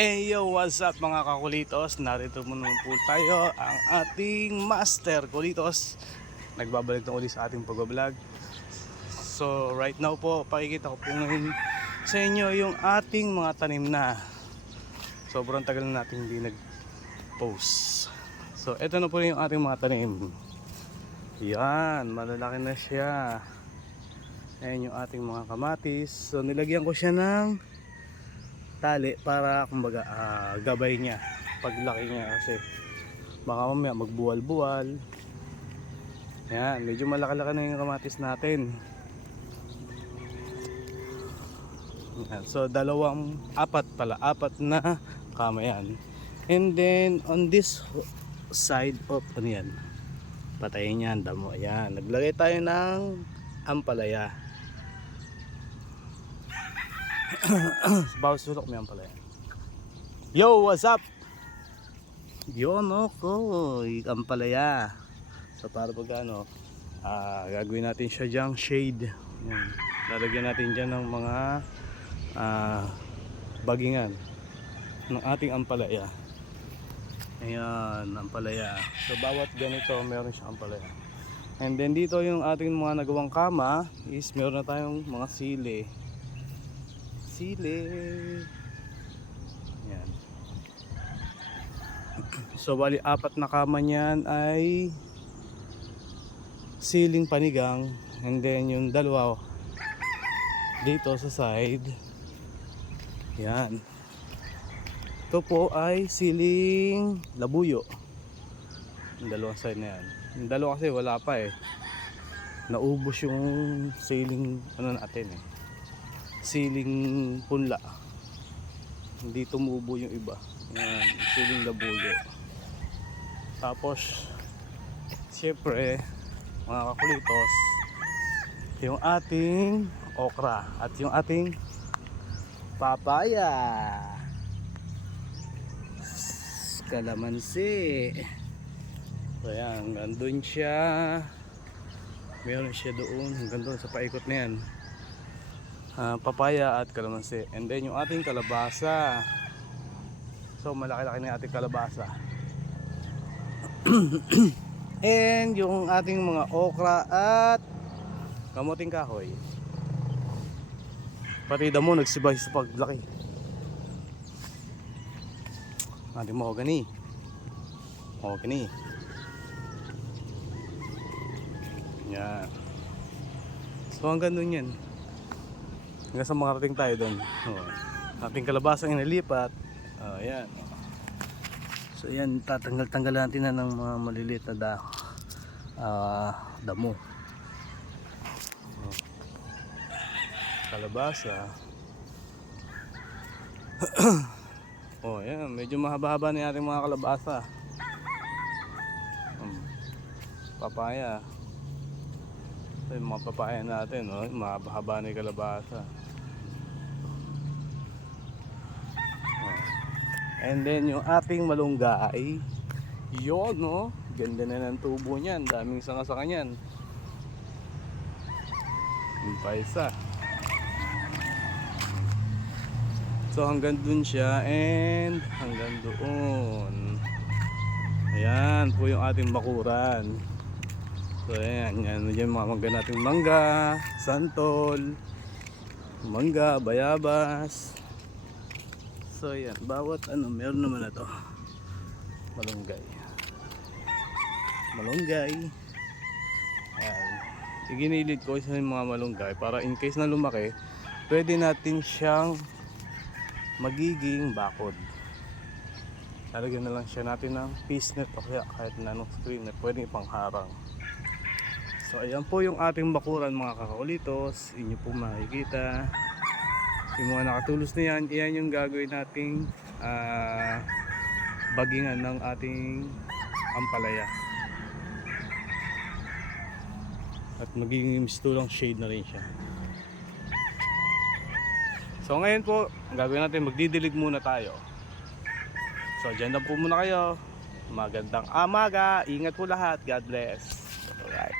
Hey yo, what's up mga kakulitos? Narito muna po tayo, ang ating master kulitos. Nagbabalik na ulit sa ating pag-vlog. So right now po, pakikita ko po ngayon sa inyo yung ating mga tanim na sobrang tagal na natin hindi nag-post. So eto na po yung ating mga tanim. Yan, malalaki na siya. Ayan yung ating mga kamatis. So nilagyan ko siya ng tali para kumbaga gabay niya paglaki niya, kasi baka mamaya magbuwal-buwal. Yan, medyo malaki-laki na yung kamatis natin. Yan, so apat na kama yan. And then on this side of ano yan, patayin yan, damo. Yan, naglagay tayo ng ampalaya. Bawat sulok may ampalaya. Yo, what's up? Yun, okay, ampalaya. So para pag ano, gagawin natin siya dyang shade. Yan. Lalagyan natin dyan ng mga bagingan ng ating ampalaya. Ayan, ampalaya. So bawat ganito meron siyang ampalaya. And then dito yung ating mga nagawang kama is meron na tayong mga sili. Yan. So bali apat na kama niyan ay siling panigang, and then yung dalawa dito sa side, yan, ito po ay siling labuyo. Yung dalawang side na yan, yung dalawa kasi wala pa naubos yung siling ano natin siling punla, hindi tumubo yung iba. Yan, siling labuyo. Tapos syempre mga kakulitos, yung ating okra at yung ating papaya, kalamansi. So yan, nandun siya, meron siya doon hanggang doon sa paikot na yan. Papaya at kalamansi. And then yung ating kalabasa. So malaki-laki na yung ating kalabasa. And yung ating mga okra at kamuting kahoy. Pati damo nagsibay sa paglaki. Ating mahogany. Yan. So hanggang dun yan, hanggang sa makarating tayo doon. Ating kalabasang inilipat. Ayan. So yan, tatanggal-tanggal natin na ng mga maliliit na damo. Kalabasa. Yan, medyo mahaba-haba na yung mga kalabasa. Papaya. So yung mga papaya natin, mahaba-haba na yung kalabasa. And then yung ating malunggay, yun, ganda na ng tubo niyan, daming sanga-sanga niyan. Yung pa isa. So hanggang dun siya, and hanggang doon. Ayan po yung ating bakuran. So ayan, yung mga mangga nating mangga, santol, mangga, bayabas. So yan, bawat meron naman na to. Malunggay. Ayan, iginilid ko sa mga malunggay para in case na lumaki, pwede natin siyang magiging bakod. Lalagyan na lang siya natin ng piece net o kaya kahit na anong screen net, pwede ipangharang. So ayan po yung ating bakuran mga kakakulitos. Inyo po makikita yung mga nakatulos na yan. Iyan yung gagawin nating bagingan ng ating ampalaya. At magiging mistulang shade na rin siya. So ngayon po, gagawin natin, magdidilig muna tayo. So dyan lang po muna kayo. Magandang amaga. Ingat po lahat. God bless.